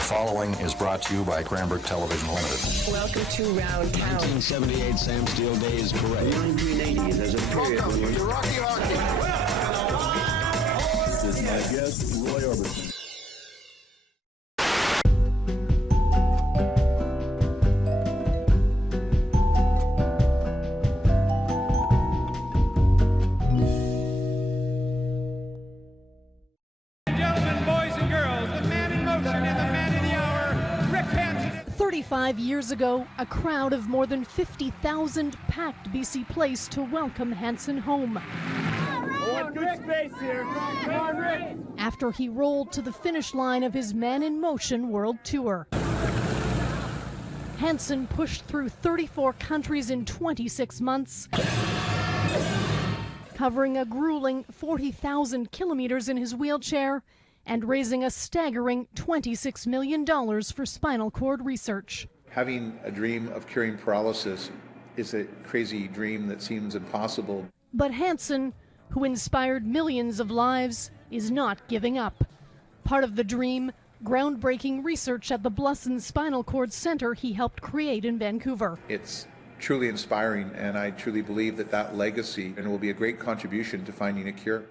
The following is brought to you by Cranbrook Television Limited. The 1978 Sam Steele Days Parade. Welcome to Rocky Hockey. This is my guest, Roy Orbison. Gentlemen, boys and girls, the man in motion and the man of the hour, Rick Hansen. 35 years ago, a crowd of more than 50,000 packed BC Place to welcome Hansen home. Good space here. Come on, Rick. After he rolled to the finish line of his Man in Motion World Tour. Hansen pushed through 34 countries in 26 months, covering a grueling 40,000 kilometers in his wheelchair and raising a staggering $26 million for spinal cord research. Having a dream of curing paralysis is a crazy dream that seems impossible. But Hansen, who inspired millions of lives, is not giving up. Part of the dream, groundbreaking research at the Blusson Spinal Cord Center he helped create in Vancouver. It's truly inspiring, and I truly believe that that legacy and will be a great contribution to finding a cure.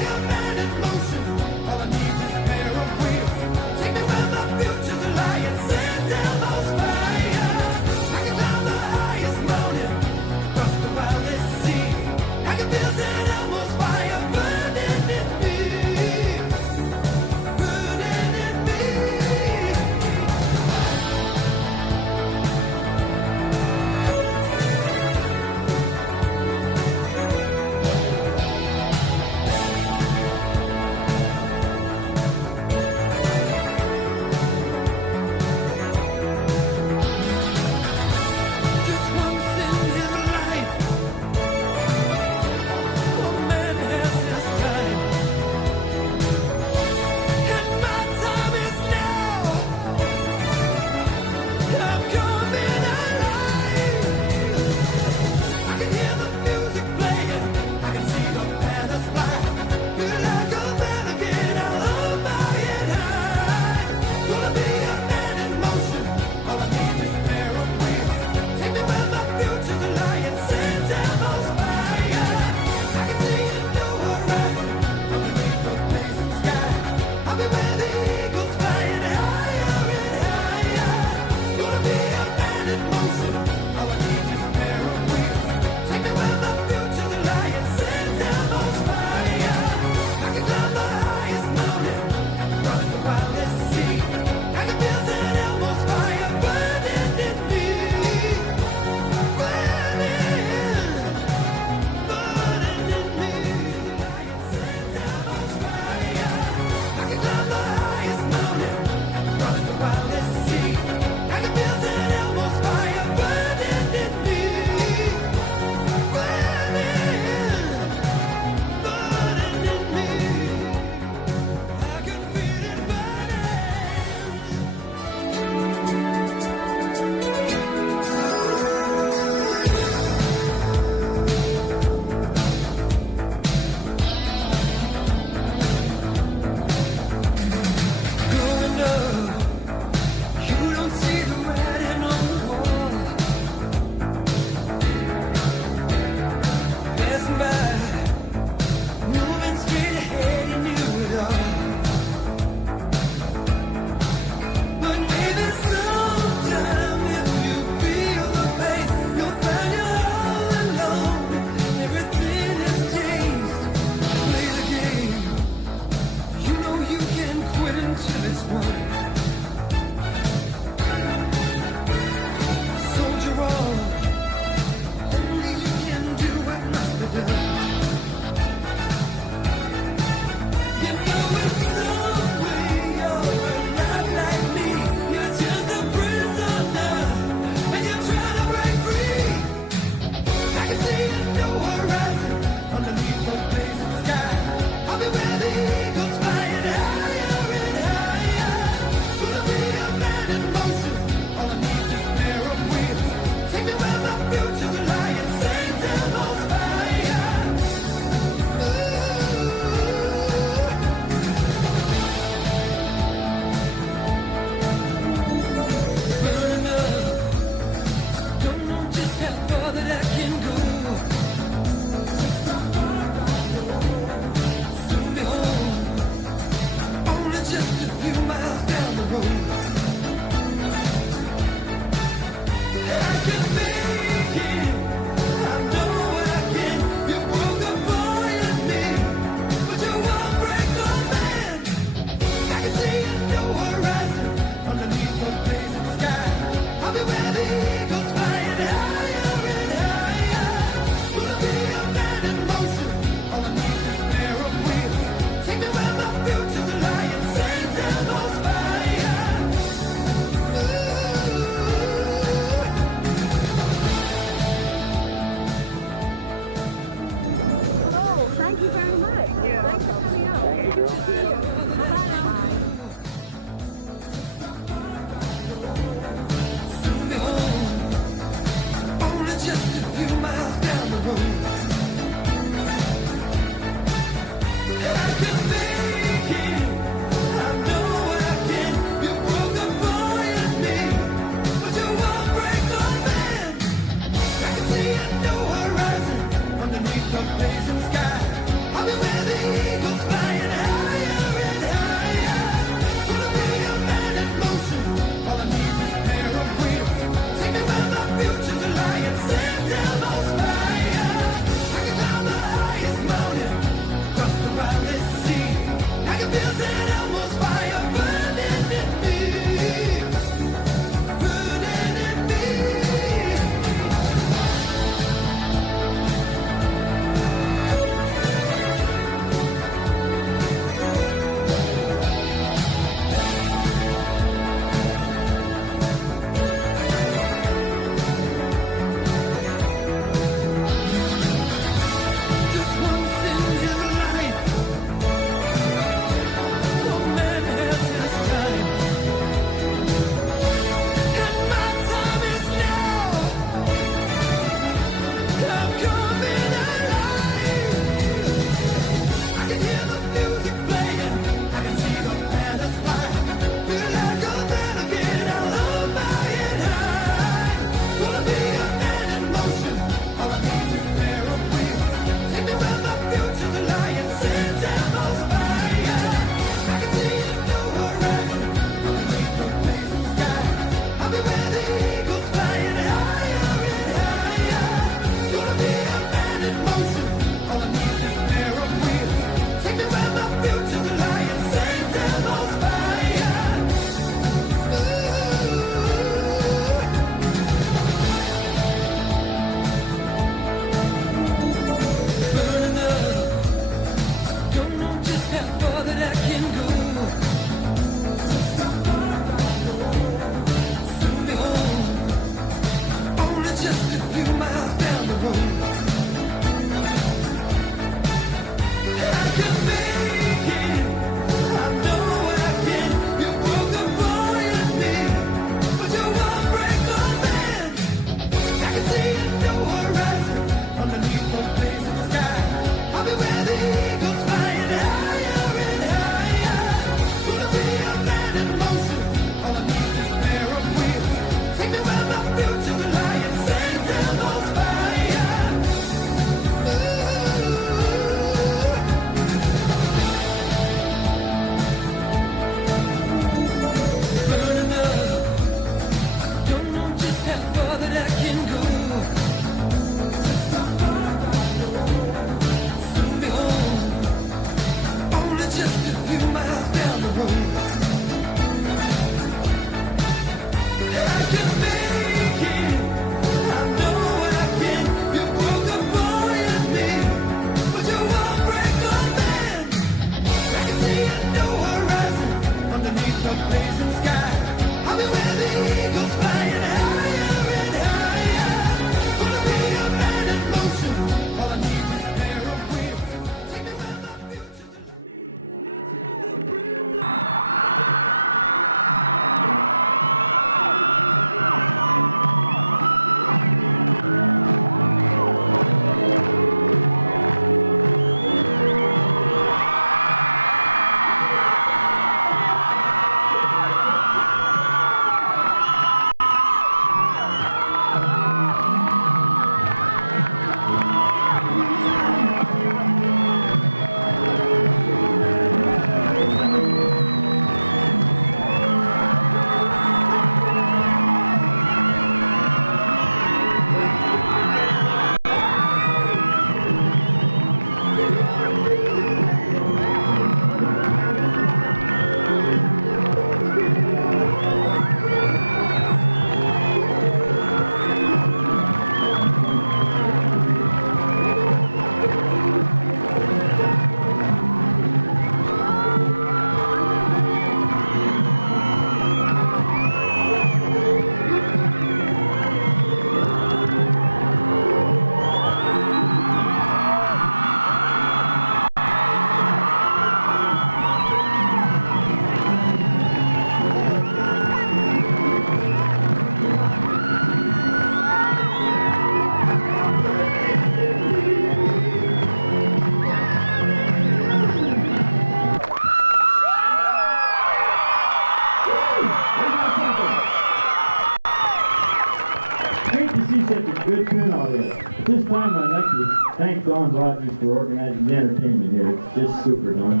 This time I'd like to thank Don Rogers for organizing the entertainment here. It's just super, Don.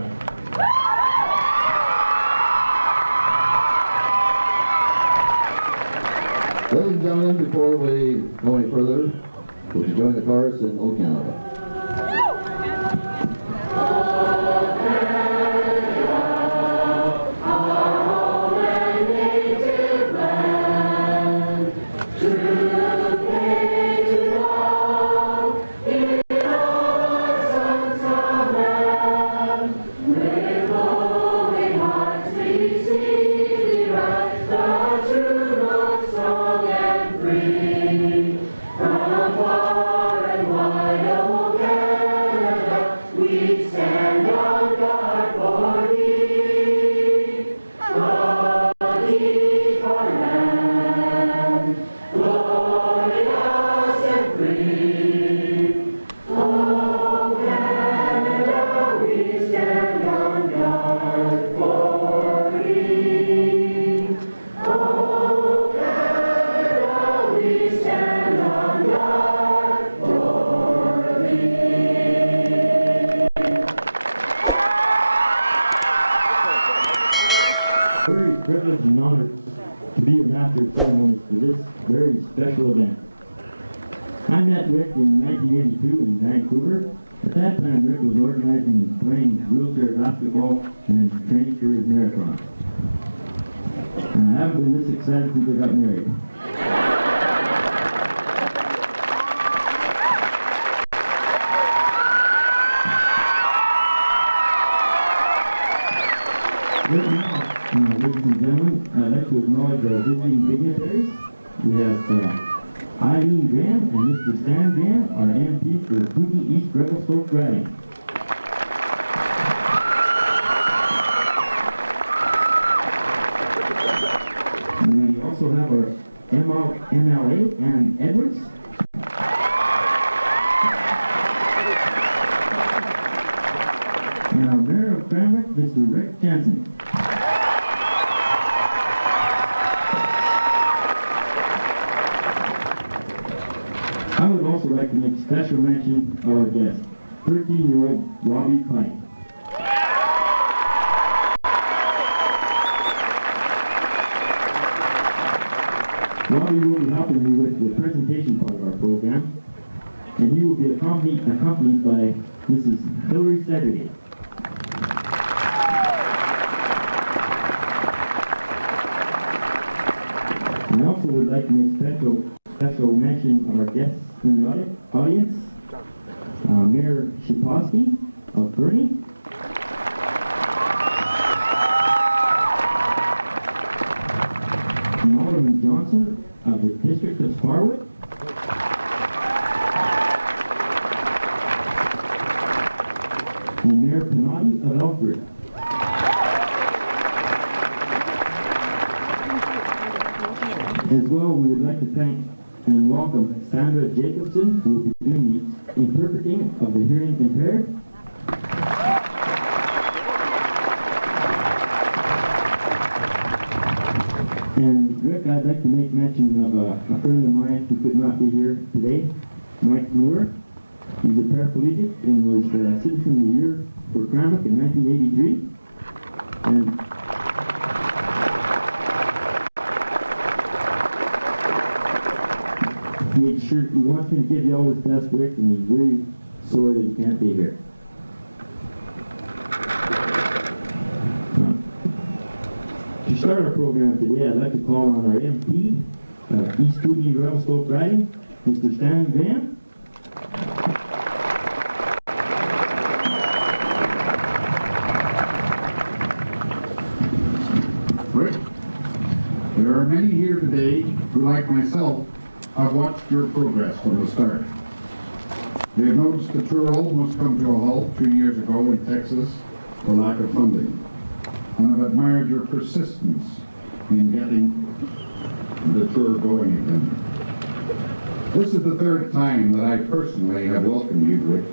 Ladies and gentlemen, before we go any further, would you join the chorus in O Canada? Very privileged and honored to be your master of ceremonies for this very special event. I met Rick in 1982 in Vancouver. At that time, Rick was organizing and playing wheelchair basketball and training for his marathon. And I haven't been this excited since I got married. Ladies and gentlemen, I'd like to acknowledge our visiting dignitaries. We have Eileen Graham and Mr. Stan Graham, our MP for Coogee East Revelstoke riding. We also have our MLA, Ann Edwards. And our Mayor of Cranbrook, Mr. Rick Hansen. I would also like to make special mention of our guest, 13-year-old Robbie Pike. Robbie will be helping me with the presentation part of our program, and he will be accompanied by Mrs. Hillary Segretti. I also would like to make special mention of our guests in the audience, Mayor Shipowski of Fernie, and Alderman Johnson of the District of Sparwood, and Mayor Pinotti of Elkford. As well, we would like to thank and welcome Sandra Jacobson, who will be doing the interpreting of the hearing impaired. And Rick, I'd like to make mention of a friend of mine who could not be here today, Mike Moore. He's a paraplegic and was Citizen of the Year for Cranbrook in 1983. And he wants me to give you all his best, Rick, and he's really sorry that he can't be here. To start our program today, I'd like to call on our MP, East Coogee Revelstoke riding, Mr. Stan Graham. Rick, there are many here today who, like myself, have watched your progress from the start. They have noticed the tour almost come to a halt 2 years ago in Texas for lack of funding, and have admired your persistence in getting the tour going again. This is the third time that I personally have welcomed you, Rick.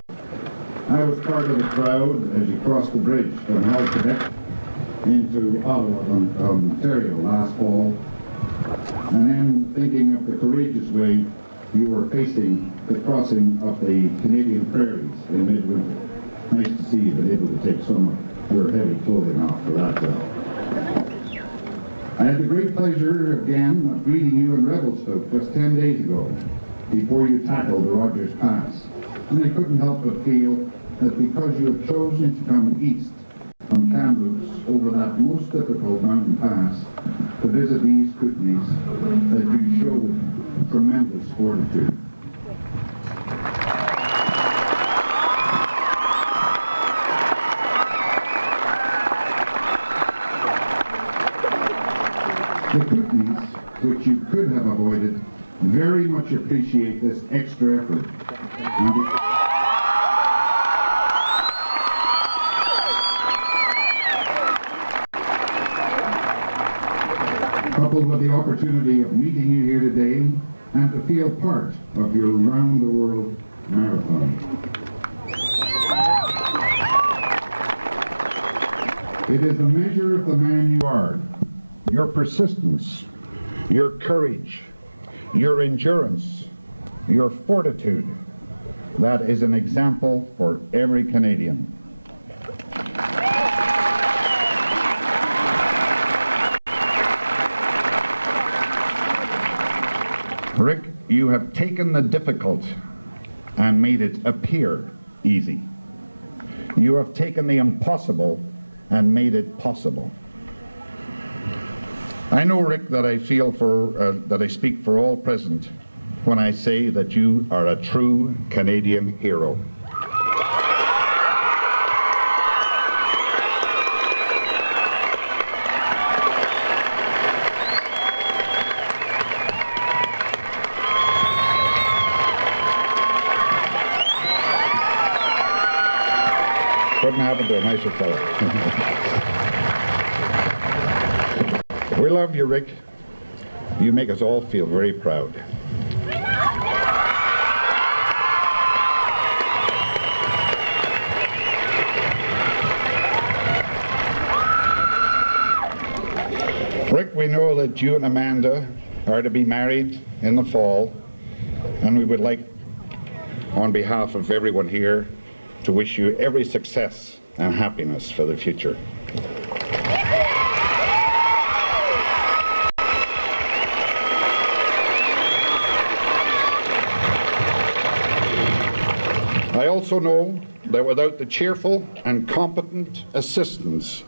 I was part of the crowd as you crossed the bridge from Hull, Quebec into Ottawa, Ontario last fall, and then thinking of the courageous way you were facing the crossing of the Canadian prairies in midwinter. Nice to see you've been able to take some of your heavy clothing off for that job. I had the great pleasure again of greeting you in Revelstoke just 10 days ago, before you tackled the Rogers Pass. And I couldn't help but feel that because you have chosen to come east from Cranbrook over that most difficult mountain pass to visit these Kootenays, that you showed tremendous fortitude. The Kootenays, which you could have avoided, very much appreciate this extra effort. Coupled with the opportunity of meeting you here today and to feel part of your round-the-world marathon. It is a measure of the man you are, your persistence, your courage, your endurance, your fortitude. That is an example for every Canadian. Rick, you have taken the difficult and made it appear easy. You have taken the impossible and made it possible. I know, Rick, that I speak for all present when I say that you are a true Canadian hero. Couldn't happen to a nicer fellow. We love you, Rick. You make us all feel very proud. Rick, we know that you and Amanda are to be married in the fall, and we would like, on behalf of everyone here, to wish you every success and happiness for the future. I also know that without the cheerful and competent assistance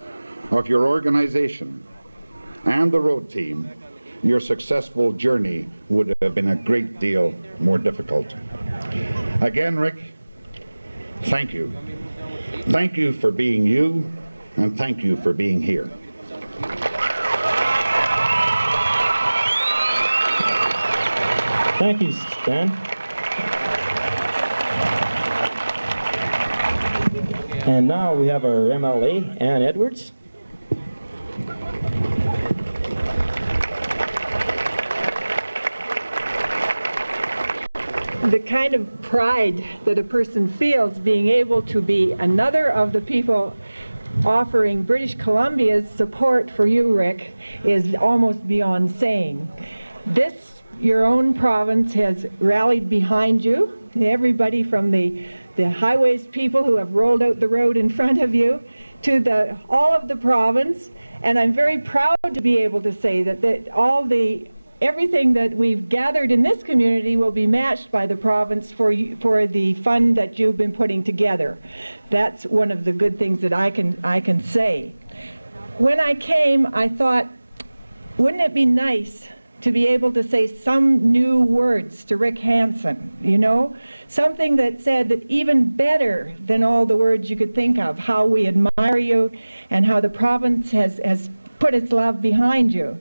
of your organization and the road team, your successful journey would have been a great deal more difficult. Again, Rick, thank you. Thank you for being you, and thank you for being here. Thank you, Stan. And now we have our MLA, Ann Edwards. The kind of pride that a person feels being able to be another of the people offering British Columbia's support for you, Rick, is almost beyond saying. This, your own province, has rallied behind you. Everybody from the highways people who have rolled out the road in front of you to all of the province, and I'm very proud to be able to say that everything that we've gathered in this community will be matched by the province for the fund that you've been putting together. That's one of the good things that I can say. When I came, I thought, wouldn't it be nice to be able to say some new words to Rick Hansen, you know? Something that said that even better than all the words you could think of, how we admire you and how the province has put its love behind you.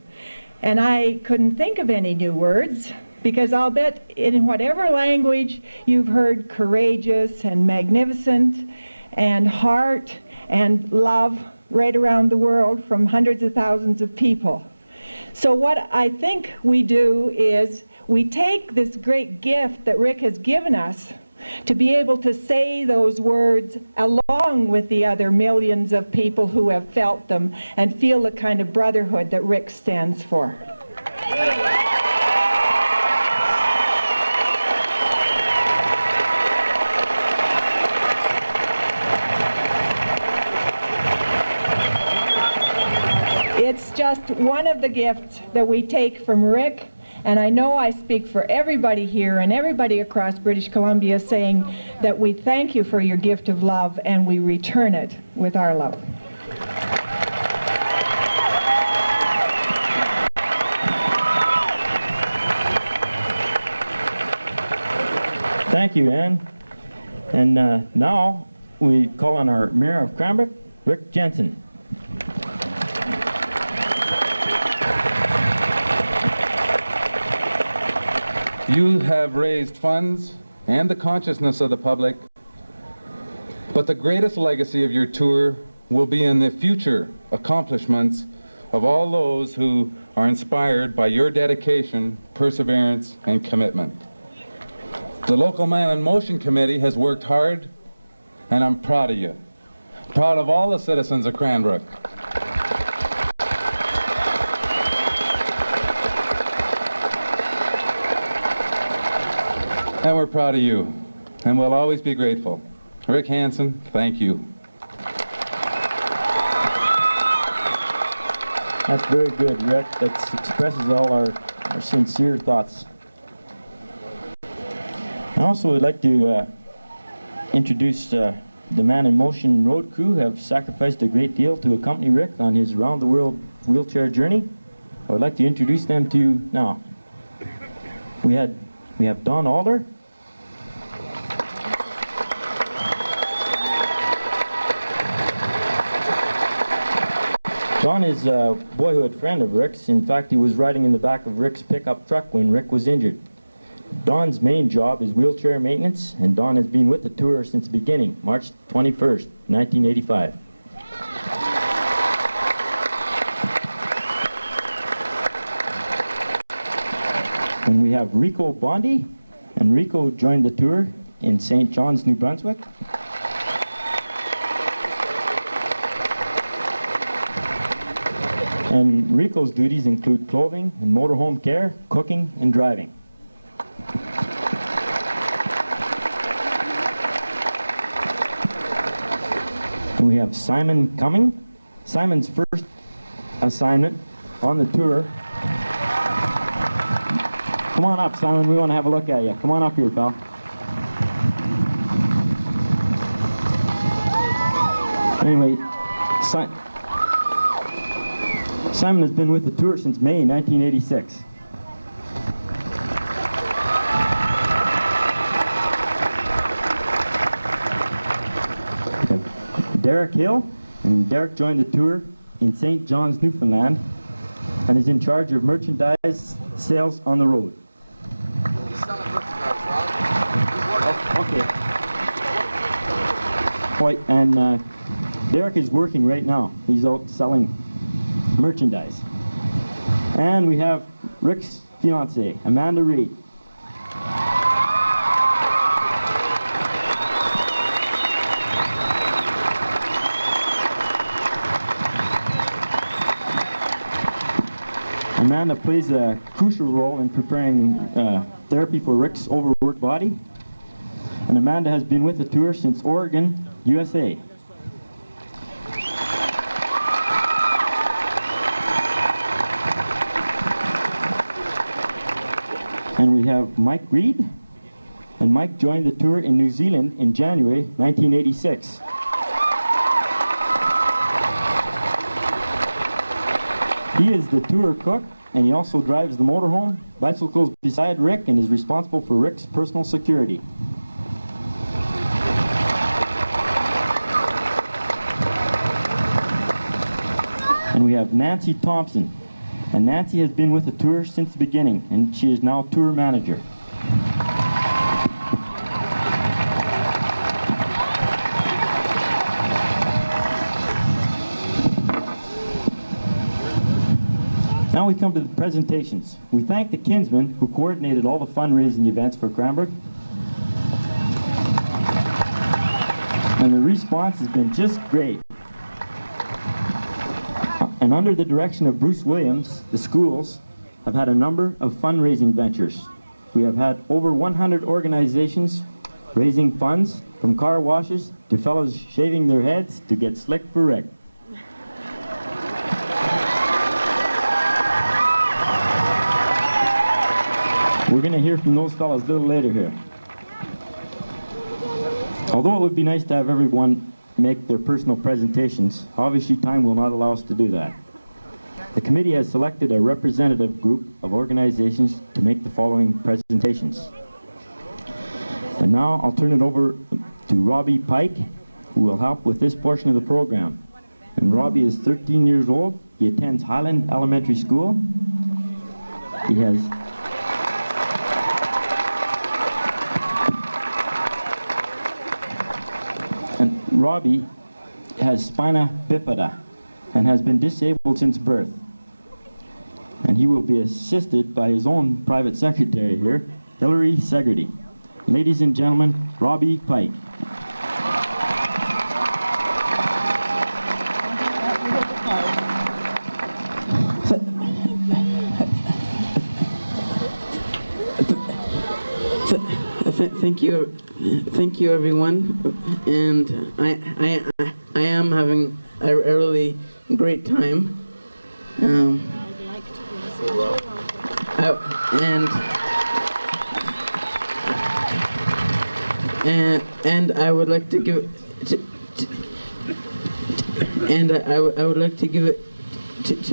And I couldn't think of any new words, because I'll bet in whatever language you've heard courageous and magnificent and heart and love right around the world from hundreds of thousands of people. So what I think we do is we take this great gift that Rick has given us to be able to say those words along with the other millions of people who have felt them and feel the kind of brotherhood that Rick stands for. just one of the gifts that we take from Rick, and I know I speak for everybody here and everybody across British Columbia saying that we thank you for your gift of love and we return it with our love. Thank you, Ann. And now we call on our Mayor of Cranbrook, Rick Hansen. You have raised funds and the consciousness of the public, but the greatest legacy of your tour will be in the future accomplishments of all those who are inspired by your dedication, perseverance, and commitment. The local Man in Motion Committee has worked hard, and I'm proud of you. Proud of all the citizens of Cranbrook. And we're proud of you, and we'll always be grateful. Rick Hansen, thank you. That's very good, Rick. That expresses all our sincere thoughts. I also would like to introduce the Man in Motion road crew who have sacrificed a great deal to accompany Rick on his round-the-world wheelchair journey. I would like to introduce them to you now. We have Don Alder. Don is a boyhood friend of Rick's. In fact, he was riding in the back of Rick's pickup truck when Rick was injured. Don's main job is wheelchair maintenance, and Don has been with the tour since the beginning, March 21st, 1985. And we have Rico Bondi, and Rico joined the tour in St. John's, New Brunswick. And Rico's duties include clothing and motorhome care, cooking, and driving. And we have Simon Cumming. Simon's first assignment on the tour. Come on up, Simon, we want to have a look at you. Come on up here, pal. Anyway, Simon has been with the tour since May 1986. Derek Hill, and Derek joined the tour in St. John's, Newfoundland, and is in charge of merchandise sales on the road. Okay. Right, and Derek is working right now. He's out selling merchandise. And we have Rick's fiancée, Amanda Reed. Amanda plays a crucial role in preparing therapy for Rick's overworked body. And Amanda has been with the tour since Oregon, USA. And we have Mike Reed, and Mike joined the tour in New Zealand in January 1986. He is the tour cook, and he also drives the motorhome, bicycles beside Rick, and is responsible for Rick's personal security. And we have Nancy Thompson. And Nancy has been with the tour since the beginning, and she is now tour manager. Now we come to the presentations. We thank the Kinsmen who coordinated all the fundraising events for Cranbrook. And the response has been just great. And under the direction of Bruce Williams, the schools have had a number of fundraising ventures. We have had over 100 organizations raising funds, from car washes to fellows shaving their heads to get slick for Rick. We're going to hear from those fellows a little later here. Although it would be nice to have everyone make their personal presentations, obviously time will not allow us to do that. The committee has selected a representative group of organizations to make the following presentations. And now I'll turn it over to Robbie Pike, who will help with this portion of the program. And Robbie is 13 years old. He attends Highland Elementary School. He has Robbie has spina bifida and has been disabled since birth. And he will be assisted by his own private secretary here, Hillary Segerty. Ladies and gentlemen, Robbie Pike. Thank you, everyone. And I am having a really great time. And I would like to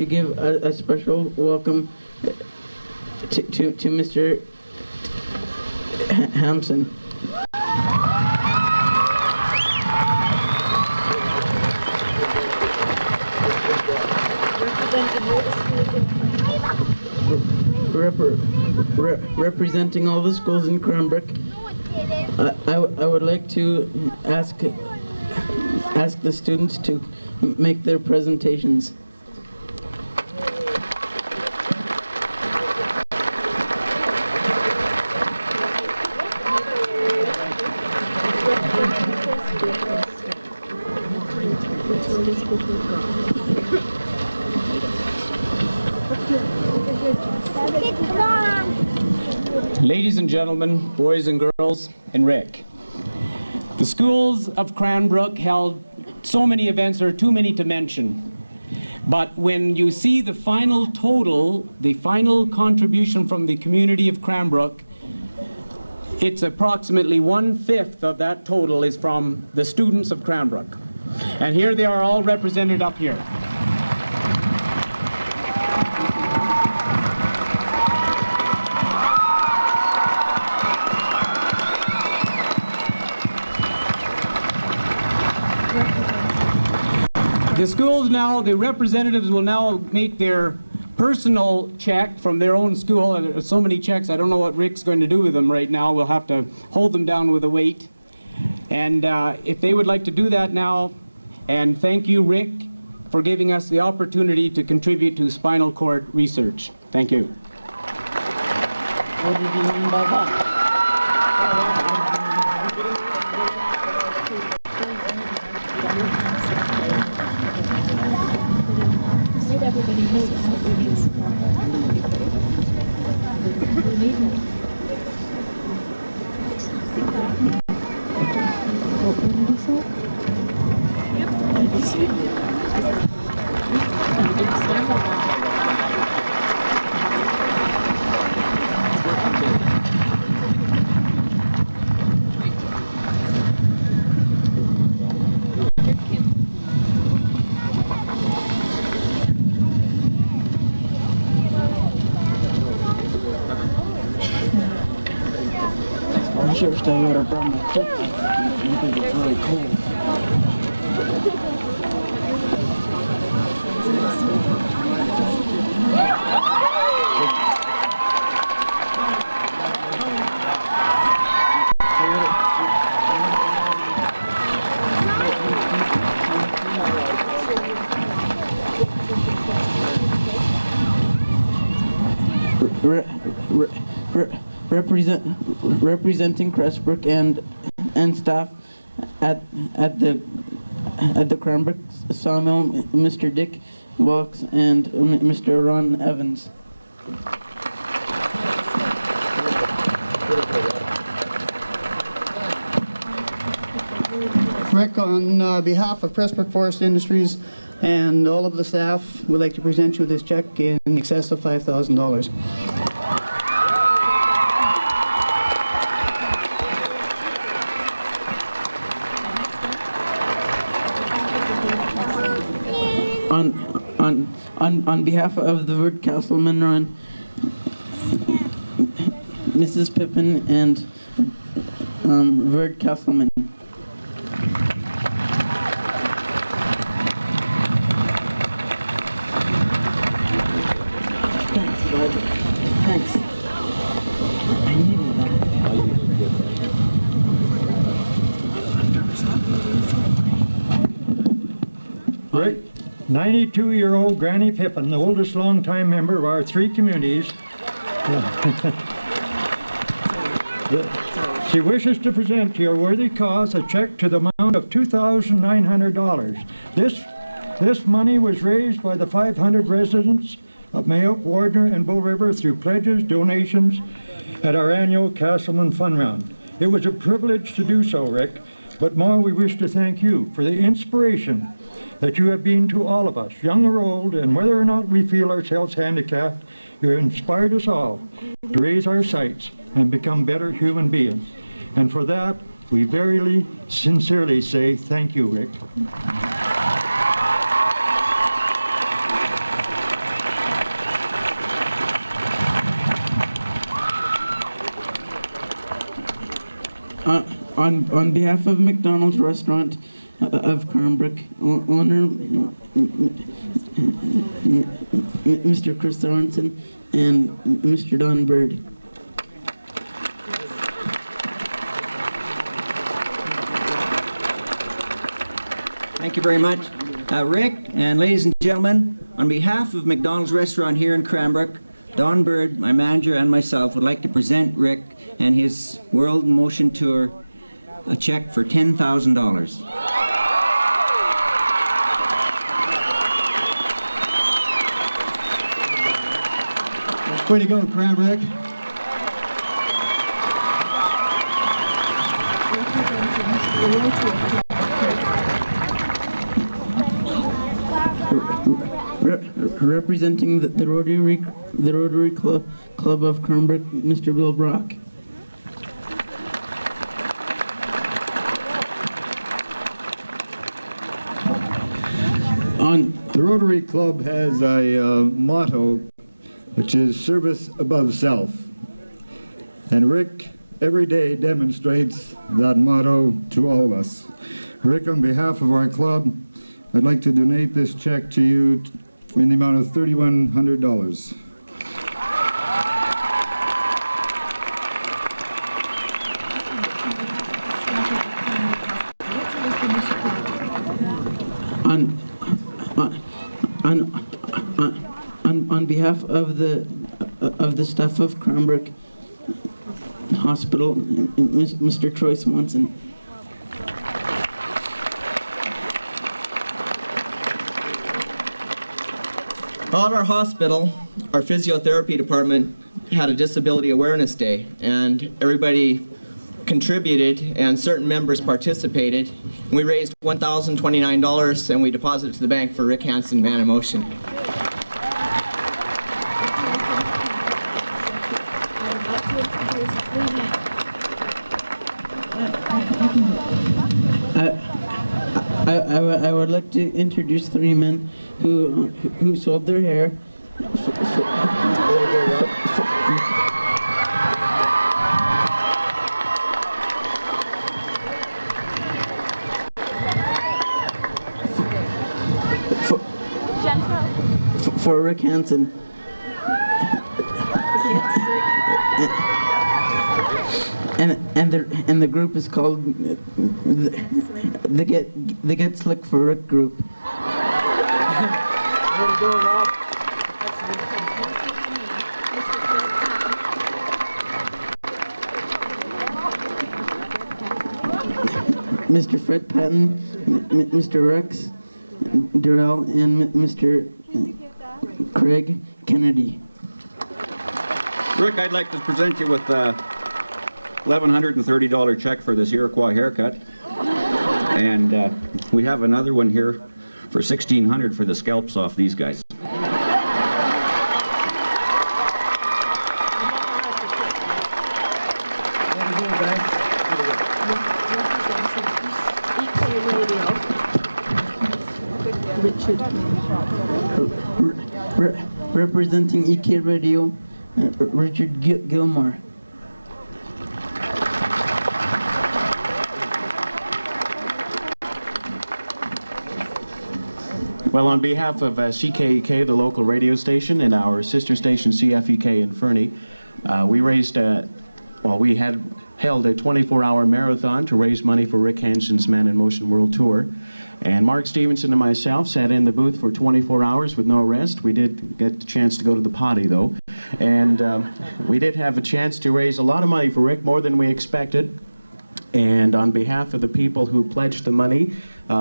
give a special welcome to Mr. Hansen. Representing all the schools in Cranbrook, I would like to ask the students to make their presentations. Ladies and gentlemen, boys and girls, and Rick. The schools of Cranbrook held so many events, there are too many to mention. But when you see the final total, the final contribution from the community of Cranbrook, it's approximately 1/5 of that total is from the students of Cranbrook. And here they are all represented up here. The schools now, the representatives will now make their personal check from their own school. And there's so many checks, I don't know what Rick's going to do with them right now. We'll have to hold them down with a weight. And if they would like to do that now, and thank you, Rick, for giving us the opportunity to contribute to spinal cord research. Thank you. What did you mean by that? Everybody knows what it is. We need it. What did he say? What did he say? I should have still would have brought my coat. Maybe it's really cold. Representing Cranbrook and staff at the Cranbrook sawmill, Mr. Dick Wilkes and Mr. Ron Evans. Rick, on behalf of Cranbrook Forest Industries and all of the staff, we'd like to present you this check in excess of $5,000. On behalf of the Verd Castleman Run, Mrs. Pippin and Verd Castleman. Thanks, bud. Thanks. I needed that. Rick, 92-year-old Granny Pippin, the oldest longtime member of our 3 communities. She wishes to present to your worthy cause a check to the amount of $2,900. This money was raised by the 500 residents of Mayock, Wardner, and Bow River through pledges, donations at our annual Castleman Fun Round. It was a privilege to do so, Rick, but more we wish to thank you for the inspiration that you have been to all of us, young or old, and whether or not we feel ourselves handicapped, you have inspired us all to raise our sights and become better human beings. And for that, we very sincerely say thank you, Rick. On behalf of McDonald's Restaurant of Cranbrook, owner Mr. Chris Sorensen and Mr. Don Bird. Thank you very much. Rick, and ladies and gentlemen, on behalf of McDonald's Restaurant here in Cranbrook, Don Bird, my manager, and myself would like to present Rick and his World in Motion Tour a check for $10,000. Way to go, Cranbrook. Representing the Rotary Club of Cranbrook, Mr. Bill Brock. The Rotary Club has a motto, which is service above self. And Rick every day demonstrates that motto to all of us. Rick, on behalf of our club, I'd like to donate this check to you in the amount of $3,100. On behalf of the staff of Cranbrook Hospital, Mr. Troy Swanson. At our hospital, our physiotherapy department had a Disability Awareness Day, and everybody contributed and certain members participated. And we raised $1,029 and we deposited it to the bank for Rick Hansen, Man in Motion. I would like to introduce 3 men who sold their hair for Rick Hansen. And the group is called the Get Slick for Rick group. Mr. Fred Patton, Mr. Rex Durrell, and Mr. Craig Kennedy. Rick, I'd like to present you with a $1,130 check for this Iroquois haircut. And we have another one here for $1,600 for the scalps off these guys. Richard Representing EK Radio, Richard Gilmore. Well, on behalf of CKEK, the local radio station, and our sister station CFEK in Fernie, we raised, we had held a 24-hour marathon to raise money for Rick Hansen's Man in Motion World Tour. And Mark Stevenson and myself sat in the booth for 24 hours with no rest. We did get the chance to go to the potty, though. And we did have a chance to raise a lot of money for Rick, more than we expected. And on behalf of the people who pledged the money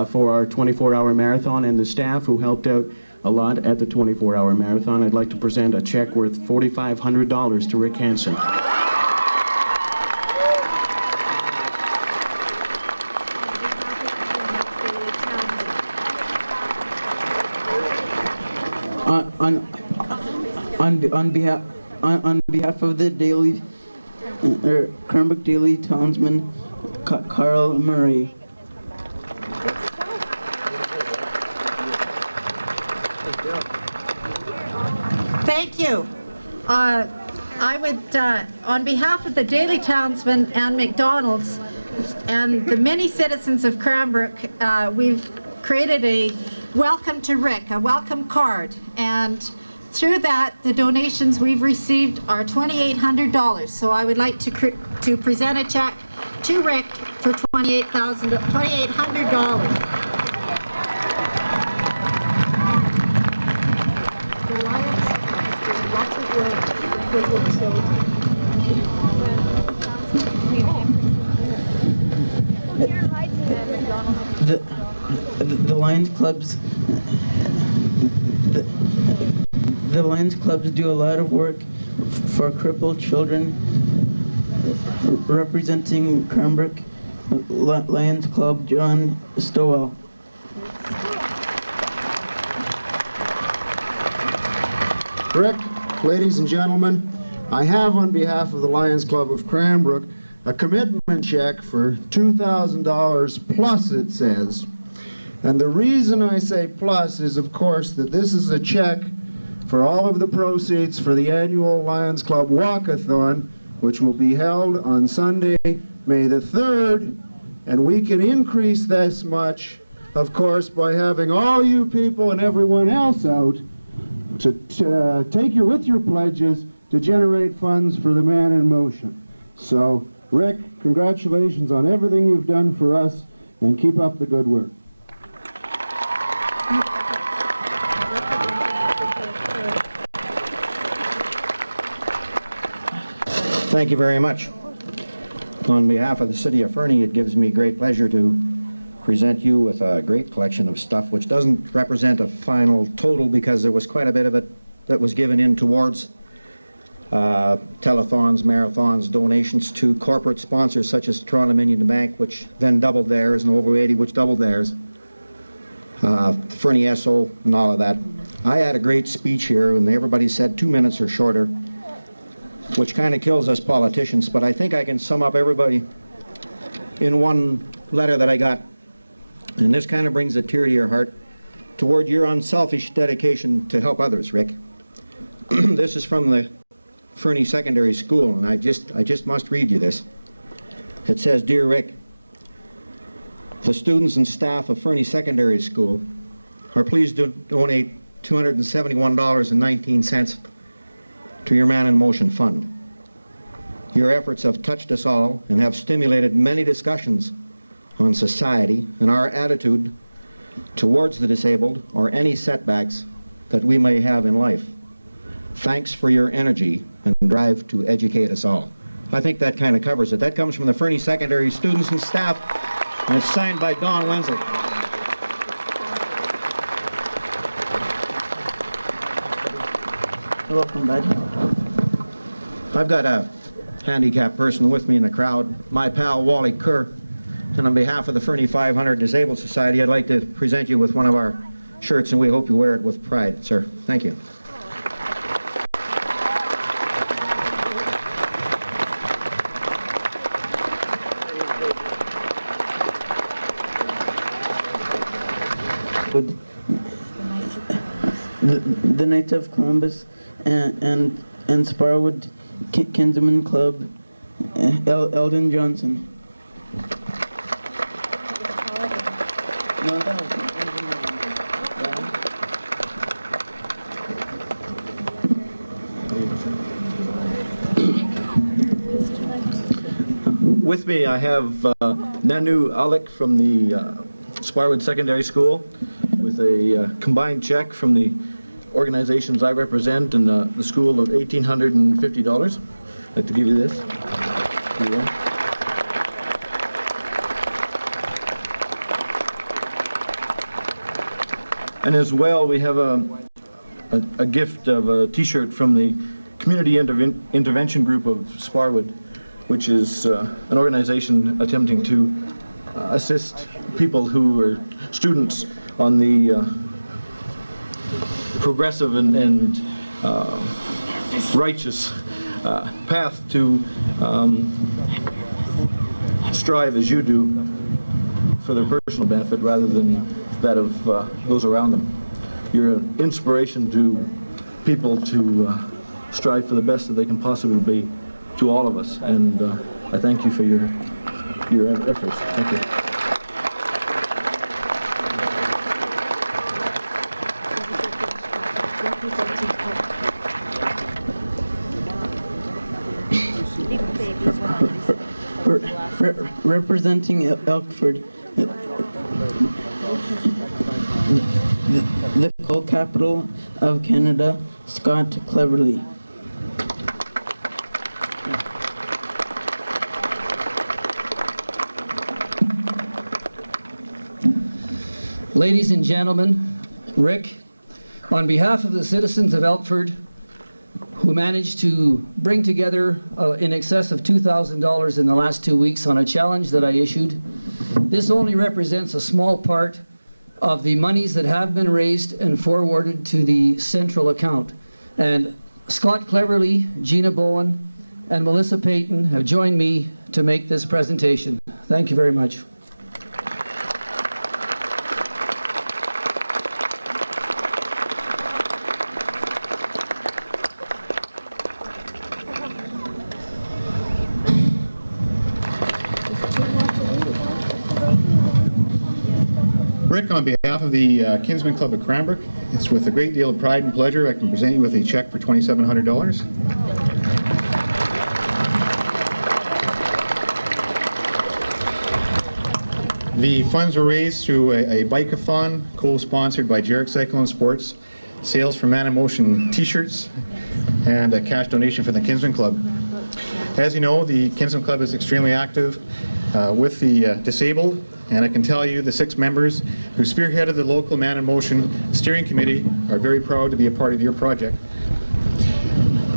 for our 24-hour marathon and the staff who helped out a lot at the 24-hour marathon, I'd like to present a check worth $4,500 to Rick Hansen. On behalf of the Daily, Cranbrook Daily Townsman, Carl Murray. Thank you. I would, on behalf of the Daily Townsman and McDonald's and the many citizens of Cranbrook, we've created a Welcome to Rick, a welcome card, and through that, the donations we've received are $2,800. So I would like to present a check to Rick for $2,800. The Lions Clubs. The Lions Clubs do a lot of work for crippled children. Representing Cranbrook Lions Club, John Stowell. Rick, ladies and gentlemen, I have on behalf of the Lions Club of Cranbrook a commitment check for $2,000 plus, it says. And the reason I say plus is, of course, that this is a check for all of the proceeds for the annual Lions Club Walkathon, which will be held on Sunday, May the 3rd. And we can increase this much, of course, by having all you people and everyone else out to take with your pledges to generate funds for the Man in Motion. So, Rick, congratulations on everything you've done for us, and keep up the good work. Thank you very much. On behalf of the City of Fernie, it gives me great pleasure to present you with a great collection of stuff which doesn't represent a final total because there was quite a bit of it that was given in towards telethons, marathons, donations to corporate sponsors such as Toronto Dominion Bank, which then doubled theirs, and Over 80, which doubled theirs. Fernie Esso and all of that. I had a great speech here, and everybody said 2 minutes or shorter, which kind of kills us politicians, but I think I can sum up everybody in one letter that I got. And this kind of brings a tear to your heart toward your unselfish dedication to help others, Rick. This is from the Fernie Secondary School, and I just must read you this. It says, "Dear Rick, the students and staff of Fernie Secondary School are pleased to donate $271.19 to your Man in Motion Fund. Your efforts have touched us all and have stimulated many discussions on society and our attitude towards the disabled or any setbacks that we may have in life. Thanks for your energy and drive to educate us all." I think that kind of covers it. That comes from the Fernie Secondary students and staff, and it's signed by Don Wenzel. You're welcome, bud. I've got a handicapped person with me in the crowd, my pal Wally Kerr, and on behalf of the Fernie 500 Disabled Society, I'd like to present you with one of our shirts, and we hope you wear it with pride, sir. Thank you. the Knights of Columbus and Sparwood Kinsman Club, Eldon Johnson. With me, I have Nanu Alec from the Sparwood Secondary School with a combined check from the organizations I represent and the school of $1,850. I'd like to give you this. Here you go. And as well, we have a gift of a T-shirt from the Community Intervention Group of Sparwood, which is an organization attempting to assist people who are students on the progressive and righteous path to strive as you do for their personal benefit rather than that of those around them. You're an inspiration to people to strive for the best that they can possibly be to all of us, and I thank you for your efforts. Thank you. Representing Elkford, the coal capital of Canada, Scott Cleverly. Ladies and gentlemen, Rick, on behalf of the citizens of Elkford, who managed to bring together in excess of $2,000 in the last 2 weeks on a challenge that I issued, this only represents a small part of the monies that have been raised and forwarded to the central account. And Scott Cleverly, Gina Bowen, and Melissa Payton have joined me to make this presentation. Thank you very much. Rick, on behalf of the Kinsman Club of Cranbrook, it's with a great deal of pride and pleasure I can present you with a check for $2,700. The funds were raised through a bike-a-thon co-sponsored by Jarek Cycle and Sports, sales for Man in Motion t-shirts, and a cash donation for the Kinsman Club. As you know, the Kinsman Club is extremely active with the disabled, and I can tell you the 6 members who spearheaded the local Man in Motion steering committee are very proud to be a part of your project.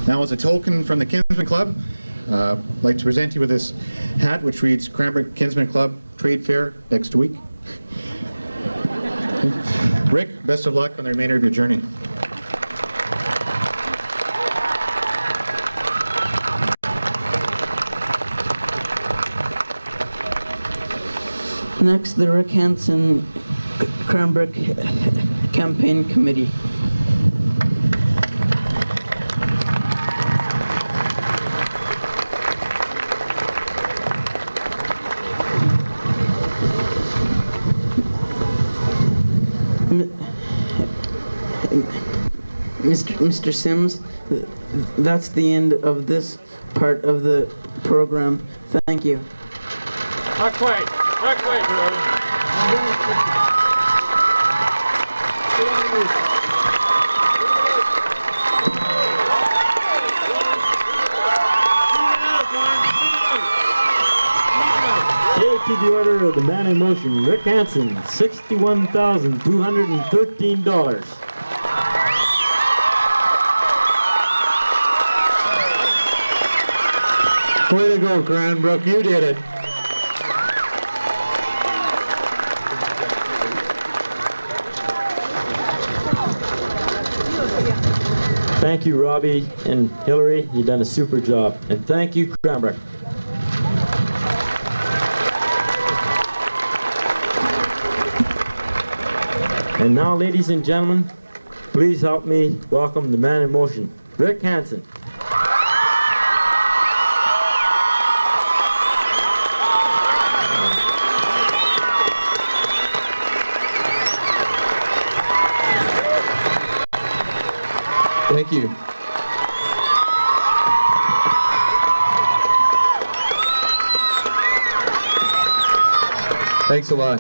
Now, as a token from the Kinsman Club, I'd like to present you with this hat which reads Cranbrook Kinsman Club Trade Fair next week. Rick, best of luck on the remainder of your journey. Next, the Rick Hansen Cranbrook Campaign Committee. Mr. Sims, that's the end of this part of the program. Thank you. Not quite. Not quite, To the order of the Man in Motion, Rick Hansen, $61,213. Way to go, Cranbrook, you did it. Thank you, Robbie and Hillary. You've done a super job. And thank you, Cranbrook. And now, ladies and gentlemen, Please help me welcome the man in motion, Rick Hansen. Thank you. Thanks a lot.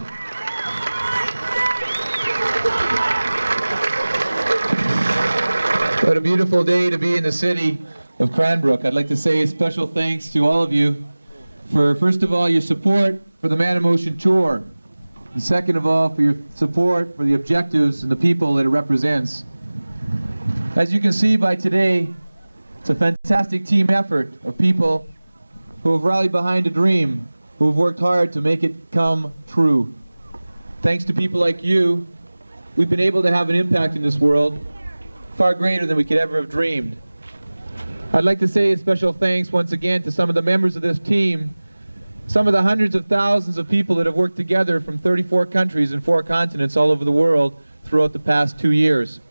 What a beautiful day to be in the city of Cranbrook. I'd like to say a special thanks to all of you for, first of all, your support for the Man in Motion Tour, and second of all, for your support for the objectives and the people that it represents. As you can see by today, it's a fantastic team effort of people who have rallied behind a dream, who have worked hard to make it come true. Thanks to people like you, we've been able to have an impact in this world far greater than we could ever have dreamed. I'd like to say a special thanks once again to some of the members of this team, some of the hundreds of thousands of people that have worked together from 34 countries and 4 continents all over the world throughout the past 2 years.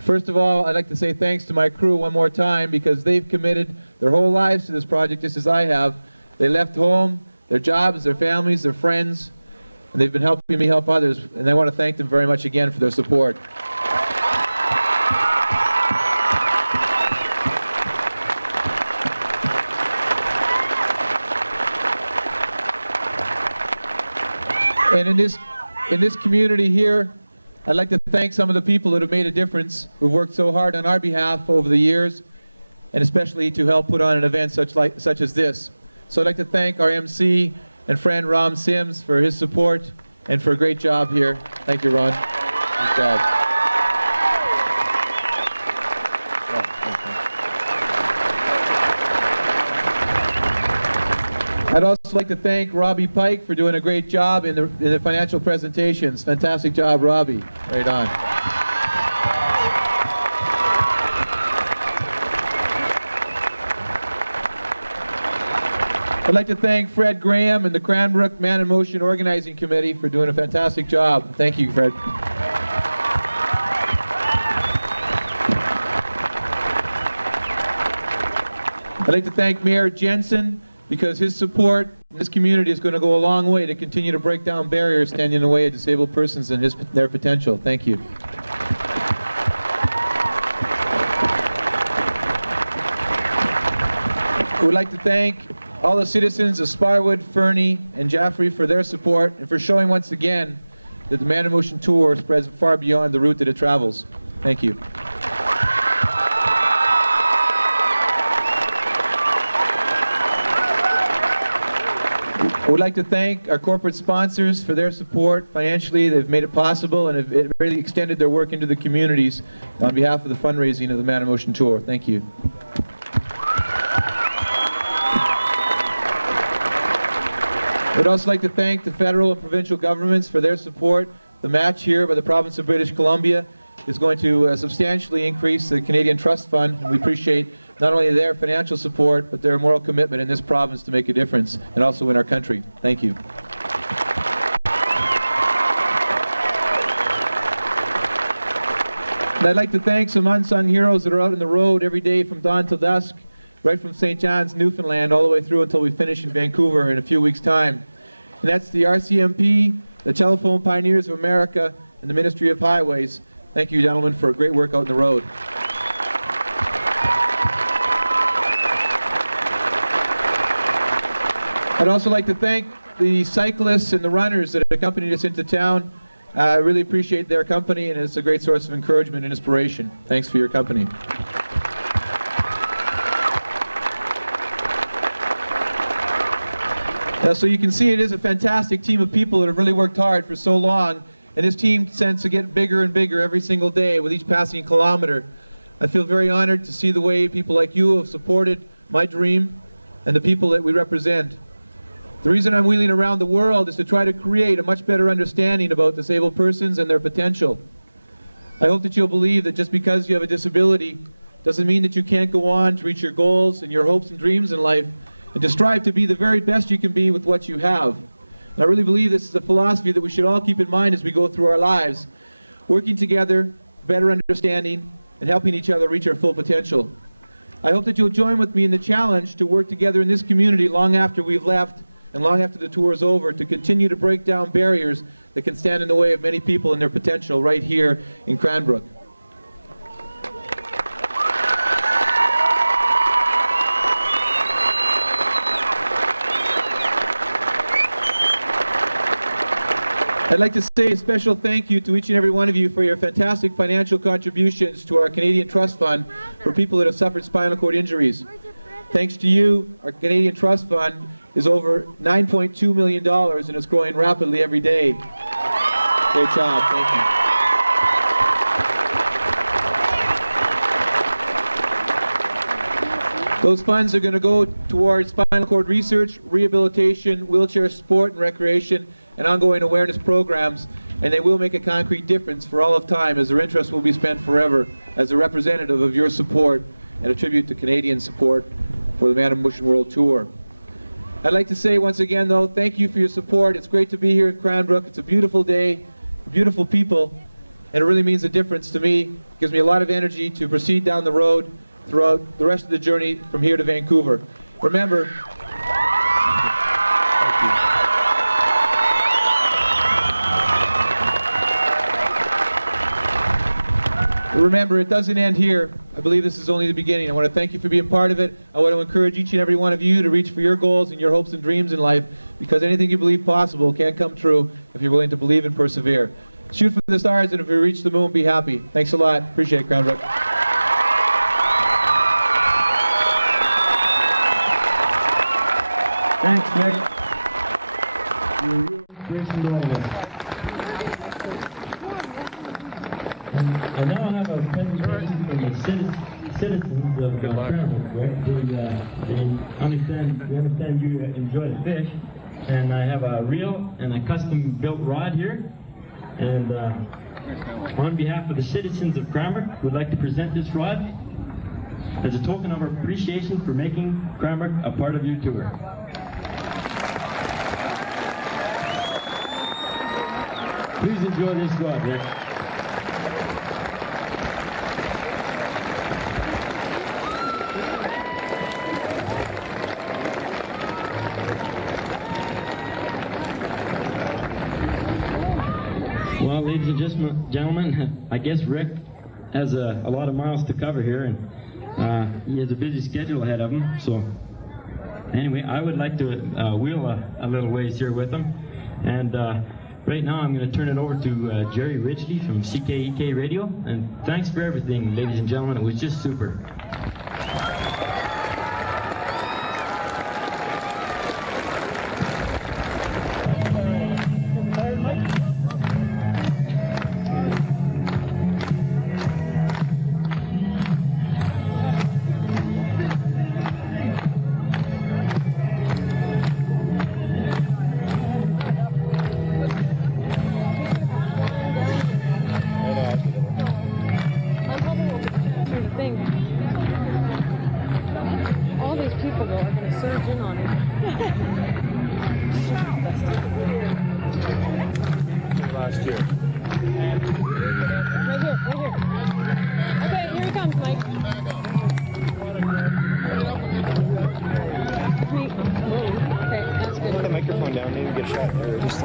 First of all, I'd like to say thanks to my crew one more time, because they've committed their whole lives to this project just as I have. They left home, their jobs, their families, their friends, and they've been helping me help others, and I want to thank them very much again for their support. And in this community here, I'd like to thank some of the people that have made a difference, who've worked so hard on our behalf over the years, and especially to help put on an event such as this. So I'd like to thank our MC and friend Ron Sims for his support and for a great job here. Thank you, Ron. Good job. I'd also like to thank Robbie Pike for doing a great job in the financial presentations. Fantastic job, Robbie. Right on. I'd like to thank Fred Graham and the Cranbrook Man in Motion Organizing Committee for doing a fantastic job. Thank you, Fred. I'd like to thank Mayor Jensen, because his support in this community is going to go a long way to continue to break down barriers standing in the way of disabled persons and their potential. Thank you. I would like to thank all the citizens of Sparwood, Fernie, and Jaffrey for their support and for showing once again that the Man in Motion Tour spreads far beyond the route that it travels. Thank you. I would like to thank our corporate sponsors for their support financially. They've made it possible and have really extended their work into the communities on behalf of the fundraising of the Man in Motion Tour. Thank you. I would also like to thank the federal and provincial governments for their support. The match here by the province of British Columbia is going to substantially increase the Canadian Trust Fund, and we appreciate not only their financial support, but their moral commitment in this province to make a difference, and also in our country. Thank you. And I'd like to thank some unsung heroes that are out on the road every day from dawn till dusk, right from St. John's, Newfoundland, all the way through until we finish in Vancouver in a few weeks' time. And that's the RCMP, the Telephone Pioneers of America, and the Ministry of Highways. Thank you, gentlemen, for great work out on the road. I'd also like to thank the cyclists and the runners that have accompanied us into town. I really appreciate their company, and it's a great source of encouragement and inspiration. Thanks for your company. So you can see it is a fantastic team of people that have really worked hard for so long, and this team tends to get bigger and bigger every single day with each passing kilometer. I feel very honored to see the way people like you have supported my dream and the people that we represent. The reason I'm wheeling around the world is to try to create a much better understanding about disabled persons and their potential. I hope that you'll believe that just because you have a disability doesn't mean that you can't go on to reach your goals and your hopes and dreams in life, and to strive to be the very best you can be with what you have. And I really believe this is a philosophy that we should all keep in mind as we go through our lives, working together better understanding, and helping each other reach our full potential. I hope that you'll join with me in the challenge to work together in this community long after we've left and long after the tour is over, to continue to break down barriers that can stand in the way of many people and their potential right here in Cranbrook. I'd like to say a special thank you to each and every one of you for your fantastic financial contributions to our Canadian Trust Fund for people that have suffered spinal cord injuries. Thanks to you, our Canadian Trust Fund is over $9.2 million and it's growing rapidly every day. Great job, thank you. Those funds are going to go towards spinal cord research, rehabilitation, wheelchair sport and recreation, and ongoing awareness programs, and they will make a concrete difference for all of time, as their interest will be spent forever as a representative of your support and a tribute to Canadian support for the Man in Motion World Tour. I'd like to say once again, though, thank you for your support. It's great to be here in Cranbrook. It's a beautiful day, beautiful people, and it really means a difference to me. It gives me a lot of energy to proceed down the road throughout the rest of the journey from here to Vancouver. Remember, remember, it doesn't end here. I believe this is only the beginning. I want to thank you for being part of it. I want to encourage each and every one of you to reach for your goals and your hopes and dreams in life, because anything you believe possible can come true if you're willing to believe and persevere. Shoot for the stars, and if you reach the moon, be happy. Thanks a lot. Appreciate it, Cranbrook. Thanks, Rick. You're a real inspiration to all of us. I now have a presentation from the citizens of Cranbrook, Rick. We understand you enjoy the fish, and I have a reel and a custom-built rod here. And on behalf of the citizens of Cranbrook, we'd like to present this rod as a token of our appreciation for making Cranbrook a part of your tour. Please enjoy this rod, Rick. Well, ladies and gentlemen, I guess Rick has a lot of miles to cover here, and he has a busy schedule ahead of him. So anyway, I would like to wheel a little ways here with him. And right now I'm going to turn it over to Jerry Ridgely from CKEK Radio. And thanks for everything, ladies and gentlemen. It was just super. All these people though are going to surge in on it. Last year. Right here. Okay, here he comes, Mike. Okay, that's good. Put the microphone down, maybe get a shot there. Just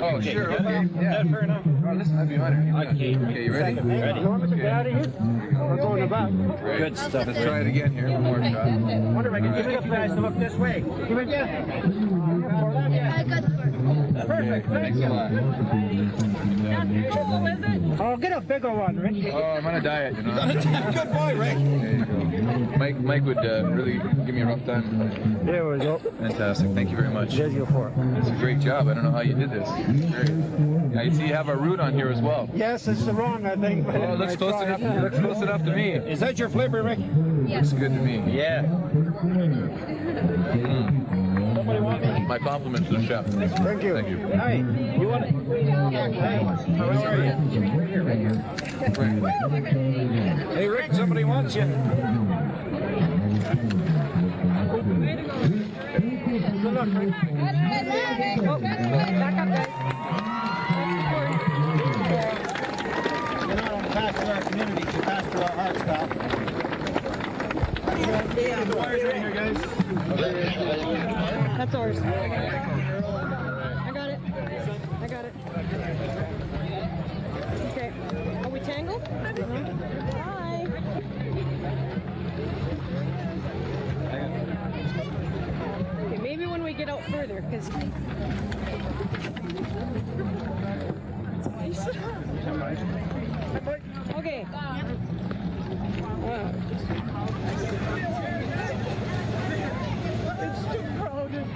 Oh, sure, okay. Yeah, fair enough. Oh, listen, I'd be honored. Okay, you ready? Ready. You want me to get out of here? We're going about. Good stuff. Let's try it again here. One more shot. I wonder if I can get you guys to look this way. Give it yeah. Perfect. Thanks a lot. Oh, get a bigger one, Rick. Oh, I'm on a diet, you know. Good boy, Rick. There you go. Mike would really give me a rough time. There we go. Fantastic. Thank you very much. There's your fork. It's a great job. I don't know how you did this. Great. I see you have a root on here as well. Yes, it's the wrong, I think. But Oh, it looks close enough. It looks close enough to me. Is that your flipper, Rick? Looks good to me. Yeah. Somebody want me? My compliments to the chef. Thank you. Thank you. Hey, you want it? Hey, how are you? Hey, Rick, somebody wants you. That's ours. I got it. I got it. Okay. Are we tangled? Hi. Okay, maybe when we get out further, because. Okay. It's too crowded.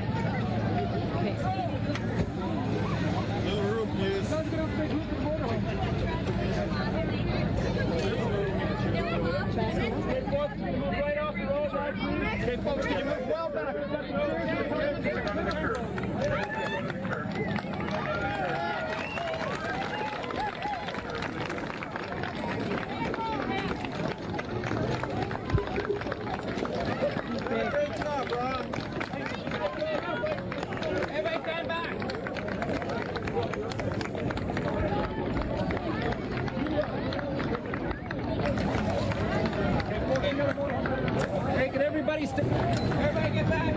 Okay. Little room, please. Let's get up there, look at the motorhome. Okay, folks, move right off the road, right, please. Okay, folks, can you move well back? Great job, Ron. Everybody stand back. Hey, can everybody stay? Everybody get back.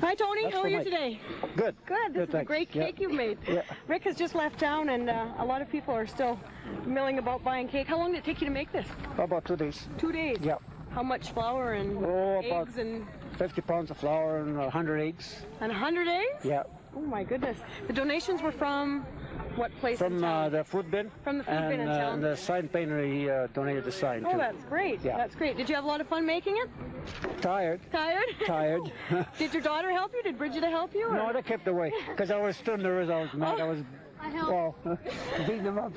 Hi Tony, how are you today? Good. Good. This is a great cake you've made. Yeah. Rick has just left town, and a lot of people are still milling about buying cake. How long did it take you to make this? About 2 days. 2 days? Yeah. How much flour and eggs and 50 pounds of flour and 100 eggs. And 100 eggs? Yeah. Oh my goodness. The donations were from what place From in town? the food bin. From the food bin in town. And the sign painter, he donated the sign Oh, too. that's great. Yeah. That's great. Did you have a lot of fun making it? Tired. Tired? Tired. Did your daughter help you? Did Bridget help you? Or? No, they kept away because I was still nervous. I was mad. I was beating them up.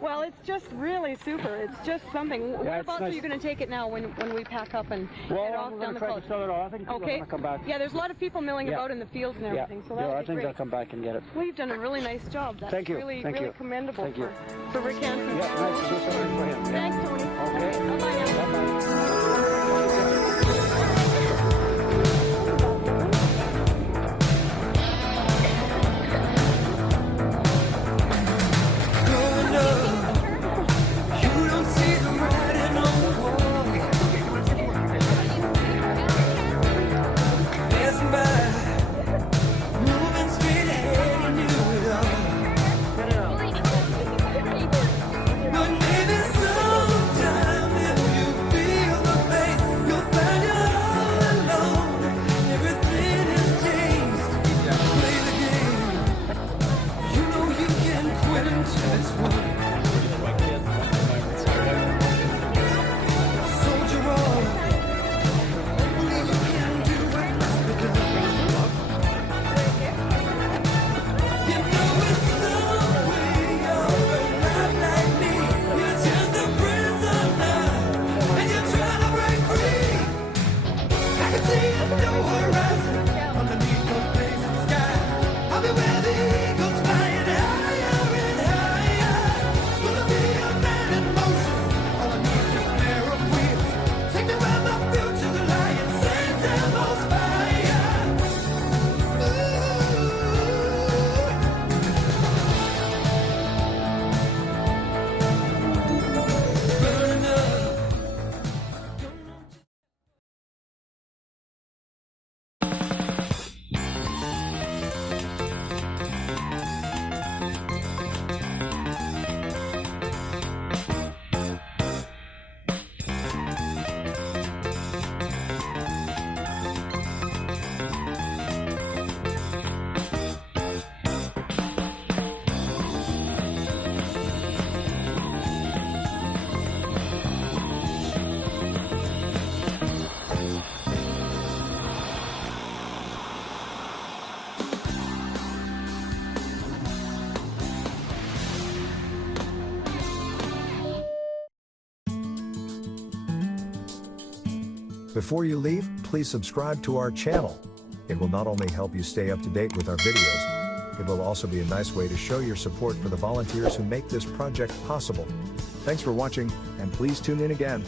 Well, it's just really super. It's just something. Whereabouts nice. are you going to take it now when we pack up and head off we're down going the to try coast? to sell it all. I think people are going to come back. Yeah, there's a lot of people milling about in the fields and everything, so yeah, that'll I be think great. they'll come back and get it. Well, you've done a really nice job. That's Thank you. really, Thank really you. commendable Thank you. for Rick Hansen. Yeah, nice to do something for him. Thanks, Tony. Okay. Bye-bye now. But maybe sometime Before you leave, please subscribe to our channel. It will not only help you stay up to date with our videos, it will also be a nice way to show your support for the volunteers who make this project possible. Thanks for watching, and please tune in again.